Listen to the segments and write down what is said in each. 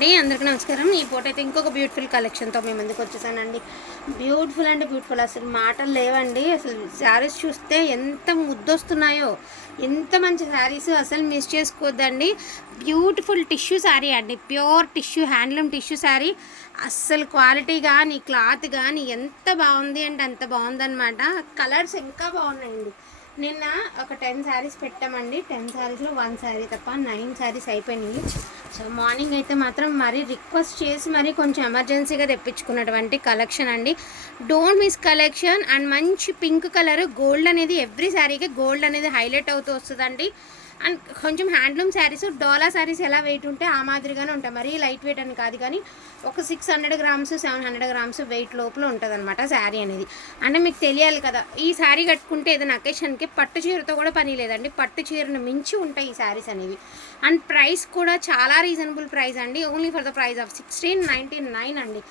అండి. అందరికీ నమస్కారం. ఈ పూట అయితే ఇంకొక బ్యూటిఫుల్ కలెక్షన్తో మేము ముందుకు వచ్చేసానండి. బ్యూటిఫుల్ అంటే బ్యూటిఫుల్ అసలు మాటలు లేవండి. అసలు శారీస్ చూస్తే ఎంత ముద్దొస్తున్నాయో ఎంత మంచి శారీస్ అసలు మిస్ చేసుకోవద్దండి. బ్యూటిఫుల్ టిష్యూ శారీ అండి. Pure tissue handloom tissue sari. అస్సలు క్వాలిటీ కానీ క్లాత్ కానీ ఎంత బాగుంది అంటే అంత బాగుందన్నమాట. కలర్స్ ఇంకా బాగున్నాయండి. నిన్న ఒక టెన్ శారీస్ పెట్టామండి. టెన్ శారీస్లో వన్ శారీ తప్ప నైన్ శారీస్ అయిపోయినాయి. సో మార్నింగ్ అయితే మాత్రం మరీ రిక్వెస్ట్ చేసి మరీ కొంచెం ఎమర్జెన్సీగా తెప్పించుకున్నటువంటి కలెక్షన్ అండి. డోంట్ మిస్ కలెక్షన్ అండ్ మంచి పింక్ కలర్ గోల్డ్ అనేది ఎవ్రీ శారీకి గోల్డ్ అనేది హైలైట్ అవుతూ వస్తుందండి. అండ్ కొంచెం హ్యాండ్లూమ్ శారీస్ డోలా శారీస్ ఎలా వెయిట్ ఉంటే ఆ మాదిరిగానే ఉంటాయి. మరీ లైట్ వెయిట్ అని కాదు కానీ ఒక six hundred grams seven hundred grams weight లోపల ఉంటుంది అనమాట శారీ అనేది. అంటే మీకు తెలియాలి కదా ఈ శారీ కట్టుకుంటే ఏదైనా అకేషన్కి పట్టు చీరతో కూడా పని లేదండి. పట్టు చీరను మించి ఉంటాయి ఈ శారీస్ అనేవి. అండ్ ప్రైస్ కూడా చాలా రీజనబుల్ ప్రైస్ అండి. Only for the price of sixteen ninety nine అండి.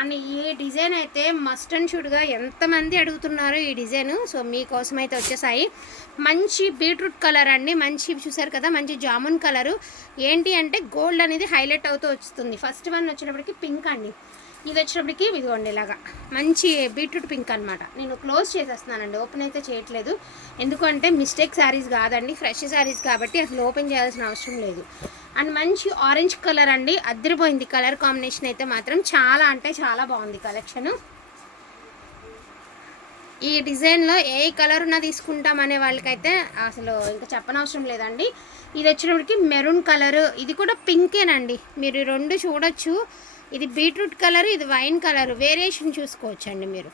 అండ్ ఈ డిజైన్ అయితే మస్ట్ అండ్ షుడ్గా ఎంతమంది అడుగుతున్నారో ఈ డిజైన్? సో మీకోసం అయితే వచ్చేసాయి. మంచి బీట్రూట్ కలర్ అండి. మంచి చూసారు కదా మంచి జామున్ కలరు. ఏంటి అంటే గోల్డ్ అనేది హైలైట్ అవుతూ వస్తుంది. ఫస్ట్ వన్ వచ్చినప్పటికి పింక్ అండి. ఇది వచ్చినప్పటికి ఇదిగోండి ఇలాగా. మంచి బీట్రూట్ పింక్ అనమాట నేను క్లోజ్ చేసేస్తున్నానండి. ఓపెన్ అయితే చేయట్లేదు. ఎందుకంటే మిస్టేక్ శారీస్ కాదండి. ఫ్రెష్ శారీస్ కాబట్టి అసలు ఓపెన్ చేయాల్సిన అవసరం లేదు. అండ్ మంచి ఆరెంజ్ కలర్ అండి. అద్దరిపోయింది కలర్ కాంబినేషన్ అయితే మాత్రం చాలా అంటే చాలా బాగుంది కలెక్షను. ఈ డిజైన్లో ఏ కలర్ ఉన్నా తీసుకుంటాం అనే వాళ్ళకైతే అసలు ఇంకా చెప్పనవసరం లేదండి. ఇది వచ్చినప్పటికి మెరూన్ కలర్. ఇది కూడా పింకేనండి. మీరు రెండు చూడొచ్చు. ఇది బీట్రూట్ కలర్ ఇది వైన్ కలర్. వేరియేషన్ చూసుకోవచ్చండి మీరు.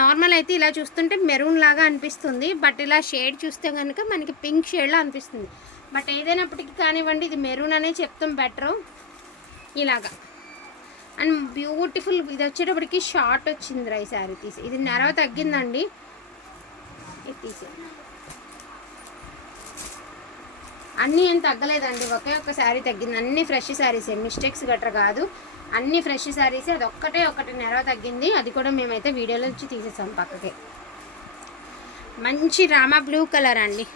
నార్మల్ అయితే ఇలా చూస్తుంటే మెరూన్ లాగా అనిపిస్తుంది. బట్ ఇలా షేడ్ చూస్తే కనుక మనకి పింక్ షేడ్లో అనిపిస్తుంది. బట్ ఏదైనప్పటికీ కానివ్వండి ఇది మెరూన్ అనే చెప్తాం బెటరు. ఇలాగా. అండ్ బ్యూటిఫుల్ ఇది వచ్చేటప్పటికి షార్ట్ వచ్చింది రా ఈ శారీ తీసి. ఇది నెరవ తగ్గిందండి. ఇది తీసి. అన్నీ ఏం తగ్గలేదండి. ఒకే ఒక్క శారీ తగ్గింది. అన్ని ఫ్రెష్ శారీసే మిస్టేక్స్ గట్రా కాదు. అన్ని ఫ్రెష్ శారీస్ అది ఒక్కటే ఒకటి నెరవ తగ్గింది. అది కూడా మేమైతే వీడియోలో వచ్చి తీసేసాం పక్కకి. మంచి రామా బ్లూ కలర్ అండి.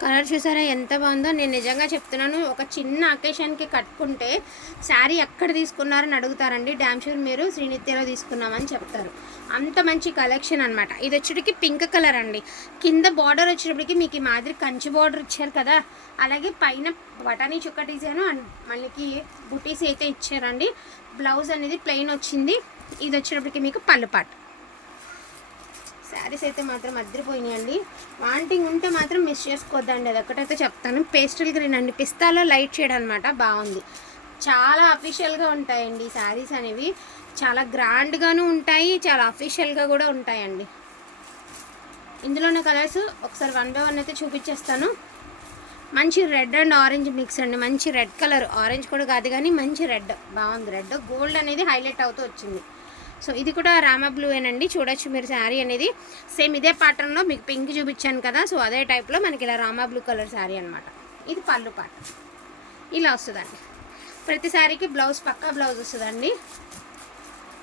కలర్ చూసారా? ఎంత బాగుందో? నేను నిజంగా చెప్తున్నాను ఒక చిన్న అకేషన్కి కట్టుకుంటే శారీ ఎక్కడ తీసుకున్నారని అడుగుతారండి. డ్యామ్ షూర్ మీరు శ్రీనిత్యలో తీసుకున్నామని చెప్తారు. అంత మంచి కలెక్షన్ అనమాట ఇది వచ్చేటికి పింక్ కలర్ అండి. కింద బార్డర్ వచ్చేటప్పటికి మీకు ఈ మాదిరి కంచి బార్డర్ ఇచ్చారు కదా? అలాగే పైన బటానీ చుక్క డిజైన్ అండ్ మనకి బుటీస్ అయితే ఇచ్చారండి. బ్లౌజ్ అనేది ప్లెయిన్ వచ్చింది. ఇది వచ్చేటప్పటికి మీకు పళ్ళు శారీస్ అయితే మాత్రం అద్దరిపోయినాయండి. వాంటింగ్ ఉంటే మాత్రం మిస్ చేసుకోవద్దండి. అది ఒకటైతే చెప్తాను. పేస్టల్ గ్రీన్ అండి. పిస్తాలో లైట్ షేడ్ అనమాట బాగుంది. చాలా అఫీషియల్గా ఉంటాయండి ఈ శారీస్ అనేవి. చాలా గ్రాండ్గాను ఉంటాయి. చాలా అఫీషియల్గా కూడా ఉంటాయండి. ఇందులోనే కలర్స్ ఒకసారి వన్ బై వన్ అయితే చూపించేస్తాను. మంచి రెడ్ అండ్ ఆరెంజ్ మిక్స్ అండి. మంచి రెడ్ కలర్. ఆరెంజ్ కూడా కాదు కానీ మంచి రెడ్. బాగుంది. రెడ్ గోల్డ్ అనేది హైలైట్ అవుతూ వచ్చింది. సో ఇది కూడా రామ బ్లూ ఏనండి. చూడొచ్చు మీరు శారీ అనేది. సేమ్ ఇదే ప్యాటర్న్లో మీకు పింక్ చూపించాను కదా సో అదే టైప్లో మనకి ఇలా రామ బ్లూ కలర్ శారీ అనమాట ఇది పళ్ళు పాట. ఇలా వస్తుందండి. ప్రతి శారీకి బ్లౌజ్ పక్కా బ్లౌజ్ వస్తుందండి.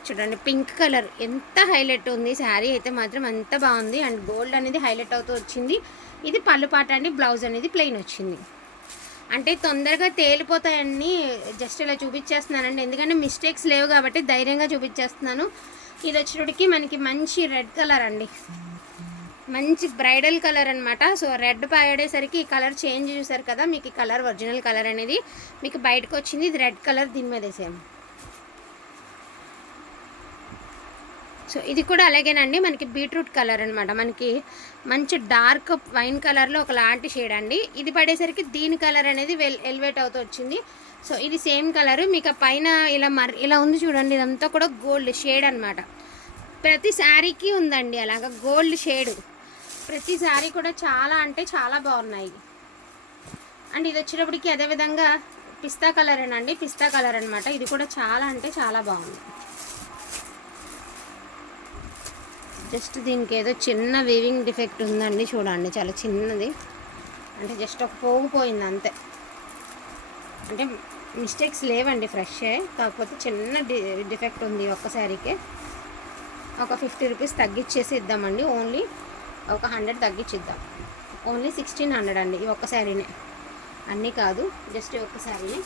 చూడండి పింక్ కలర్ ఎంత హైలైట్ ఉంది. శారీ అయితే మాత్రం అంత బాగుంది. అండ్ గోల్డ్ అనేది హైలైట్ అవుతూ వచ్చింది. ఇది పళ్ళు పాట అండి. బ్లౌజ్ అనేది ప్లెయిన్ వచ్చింది. అంటే తొందరగా తేలిపోతాయని జస్ట్ ఇలా చూపించేస్తున్నానండి. ఎందుకంటే మిస్టేక్స్ లేవు కాబట్టి ధైర్యంగా చూపించేస్తున్నాను. ఇది వచ్చేటికి మనకి మంచి రెడ్ కలర్ అండి. మంచి బ్రైడల్ కలర్ అనమాట సో రెడ్ పాడేసరికి ఈ కలర్ చేంజ్ చూసారు కదా మీకు ఈ కలర్ ఒరిజినల్ కలర్ అనేది మీకు బయటకు వచ్చింది. ఇది రెడ్ కలర్ దీని మీద వేసాము సో ఇది కూడా అలాగేనండి. మనకి బీట్రూట్ కలర్ అనమాట మనకి మంచి డార్క్ వైన్ కలర్లో ఒకలాంటి షేడ్ అండి. ఇది పడేసరికి దీని కలర్ అనేది వెల్ ఎలివేట్ అవుతూ వచ్చింది. సో ఇది సేమ్ కలర్. మీకు ఆ పైన ఇలా మర్ ఇలా ఉంది చూడండి. ఇదంతా కూడా గోల్డ్ షేడ్ అనమాట ప్రతి శారీకి ఉందండి అలాగ గోల్డ్ షేడ్. ప్రతి శారీ కూడా చాలా అంటే చాలా బాగున్నాయి. అండ్ ఇది వచ్చేటప్పటికి అదేవిధంగా పిస్తా కలరేనండి. పిస్తా కలర్ అనమాట ఇది కూడా చాలా అంటే చాలా బాగుంది. జస్ట్ దీనికి ఏదో చిన్న వీవింగ్ డిఫెక్ట్ ఉందండి చూడండి చాలా చిన్నది. అంటే జస్ట్ ఒక పోగు పోయింది అంతే. అంటే మిస్టేక్స్ లేవండి ఫ్రెష్ కాకపోతే చిన్న డి డిఫెక్ట్ ఉంది ఒక్కసారికే. ఒక ఫిఫ్టీ రూపీస్ తగ్గించేసి ఇద్దామండి ఓన్లీ ఒక హండ్రెడ్ తగ్గించిద్దాం ఓన్లీ సిక్స్టీన్ హండ్రెడ్ అండి ఈ ఒక్క శారీనే అన్నీ కాదు జస్ట్ ఒక్క శారీనే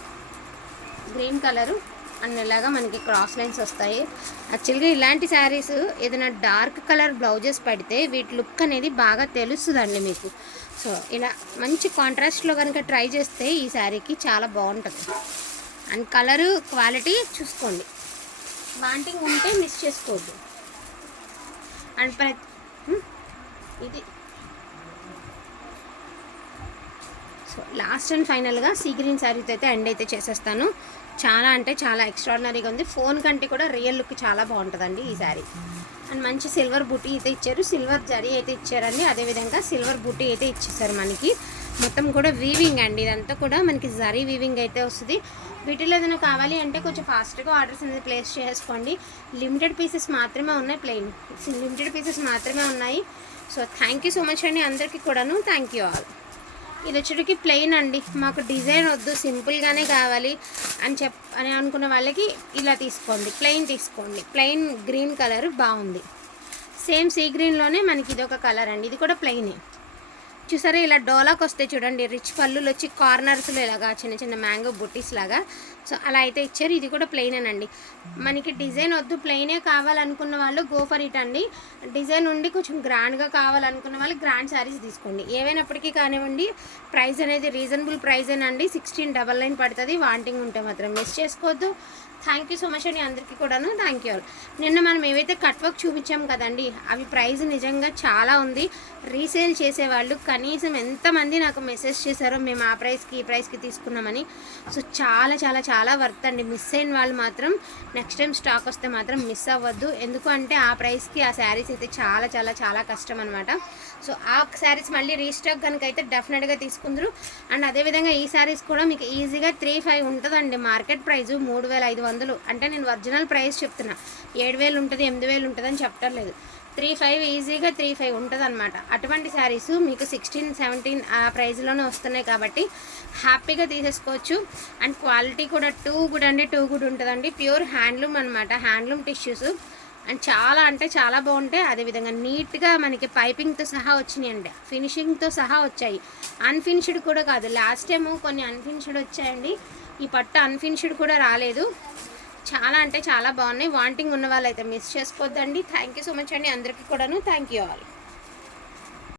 గ్రీన్ కలరు అండ్ మనకి క్రాస్ లైన్స్ వస్తాయి. యాక్చువల్గా ఇలాంటి శారీస్ ఏదైనా డార్క్ కలర్ బ్లౌజెస్ పెడితే వీటి లుక్ అనేది బాగా తెలుస్తుందండి మీకు. సో ఇలా మంచి కాంట్రాస్ట్లో కనుక ట్రై చేస్తే ఈ శారీకి చాలా బాగుంటుంది. అండ్ కలరు క్వాలిటీ చూసుకోండి. వాంటింగ్ ఉంటే మిస్ చేసుకోవద్దు. అండ్ ప్రతి ఇది సో లాస్ట్ అండ్ ఫైనల్గా సీ గ్రీన్ శారీతో అయితే ఎండ్ అయితే చేసేస్తాను. చాలా అంటే చాలా ఎక్స్ట్రాడినరీగా ఉంది. ఫోన్ కంటే కూడా రియల్ లుక్ చాలా బాగుంటుందండి ఈ శారీ. అండ్ మంచి సిల్వర్ బూటీ అయితే ఇచ్చారు. సిల్వర్ జరీ అయితే ఇచ్చారండి. అదేవిధంగా సిల్వర్ బూటీ అయితే ఇచ్చేసారు మనకి. మొత్తం కూడా వీవింగ్ అండి. ఇదంతా కూడా మనకి జరీ వీవింగ్ అయితే వస్తుంది. వీటిలో ఏదైనా కావాలి అంటే కొంచెం ఫాస్ట్గా ఆర్డర్స్ అనేది ప్లేస్ చేసుకోండి. లిమిటెడ్ పీసెస్ మాత్రమే ఉన్నాయి. ప్లెయిన్ లిమిటెడ్ పీసెస్ మాత్రమే ఉన్నాయి. So thank you so much అండి అందరికీ కూడాను. Thank you all. ఇది వచ్చేటికి ప్లెయిన్ అండి. మాకు డిజైన్ వద్దు సింపుల్గానే కావాలి అని చెప్ అని అనుకున్న వాళ్ళకి ఇలా తీసుకోండి. ప్లెయిన్ తీసుకోండి. ప్లెయిన్ గ్రీన్ కలర్ బాగుంది. సేమ్ సీ గ్రీన్లోనే మనకి ఇది ఒక కలర్ అండి. ఇది కూడా ప్లెయినే చూసారా ఇలా డోలాకి వస్తే చూడండి రిచ్ పళ్ళులు వచ్చి కార్నర్స్లో ఇలాగా చిన్న చిన్న మ్యాంగో బుట్టీస్ లాగా. సో అలా అయితే ఇచ్చారు. ఇది కూడా ప్లెయినేనండి మనకి డిజైన్ వద్దు ప్లెయినే కావాలనుకున్న వాళ్ళు గో ఫర్ ఇట్ అండి. డిజైన్ ఉండి కొంచెం గ్రాండ్గా కావాలనుకున్న వాళ్ళు గ్రాండ్ శారీస్ తీసుకోండి. ఏవైనప్పటికీ కానివ్వండి ప్రైస్ అనేది రీజనబుల్ ప్రైజేనండి సిక్స్టీన్ డబల్ నైన్ పడుతుంది. వాంటింగ్ ఉంటే మాత్రం మిస్ చేసుకోవద్దు. థ్యాంక్ యూ సో మచ్ అండి అందరికీ కూడాను. థ్యాంక్ యూ నిన్న మనం ఏవైతే కట్ వర్క్ చూపించాం కదండి అవి ప్రైస్ నిజంగా చాలా ఉంది. రీసేల్ చేసేవాళ్ళు కనీసం ఎంతమంది నాకు మెసేజ్ చేశారో మేము ఆ ప్రైస్కి ఈ ప్రైస్కి తీసుకున్నామని. సో చాలా చాలా చాలా వర్త్ అండి. మిస్ అయిన వాళ్ళు మాత్రం నెక్స్ట్ టైం స్టాక్ వస్తే మాత్రం మిస్ అవ్వద్దు. ఎందుకు అంటే ఆ ప్రైస్కి ఆ శారీస్ అయితే చాలా చాలా చాలా కష్టం అనమాట సో ఆ శారీస్ మళ్ళీ రీస్టాక్ కనుక అయితే డెఫినెట్గా తీసుకుందరు. అండ్ అదేవిధంగా ఈ శారీస్ కూడా మీకు ఈజీగా త్రీ ఫైవ్ ఉంటుందండి. మార్కెట్ ప్రైస్ మూడు వేల ఐదు వందలు. అంటే నేను ఒరిజినల్ ప్రైస్ చెప్తున్నా. ఏడు వేలు ఉంటుంది ఎనిమిది వేలు ఉంటుందని అని చెప్పడం లేదు. త్రీ ఫైవ్ ఈజీగా త్రీ ఫైవ్ ఉంటుంది అనమాట అటువంటి శారీస్ మీకు సిక్స్టీన్ సెవెంటీన్ ఆ ప్రైస్లోనే వస్తున్నాయి కాబట్టి హ్యాపీగా తీసేసుకోవచ్చు. అండ్ క్వాలిటీ కూడా టూ గుడ్ అండి టూ గుడ్ ఉంటుందండి. ప్యూర్ హ్యాండ్లూమ్ అనమాట హ్యాండ్లూమ్ టిష్యూస్. అండ్ చాలా అంటే చాలా బాగుంటాయి. అదేవిధంగా నీట్గా మనకి పైపింగ్తో సహా వచ్చినాయండి. ఫినిషింగ్తో సహా వచ్చాయి. అన్ఫినిష్డ్ కూడా కాదు. లాస్ట్ టైము కొన్ని అన్ఫినిష్డ్ వచ్చాయండి. ఈ పట్టు అన్ఫినిష్డ్ కూడా రాలేదు. చాలా అంటే చాలా బాగున్నాయి. వాంటింగ్ ఉన్న వాళ్ళైతే మిస్ చేసుకోవద్దండి థ్యాంక్ యూ సో మచ్ అండి. అందరికీ కూడాను. Thank you all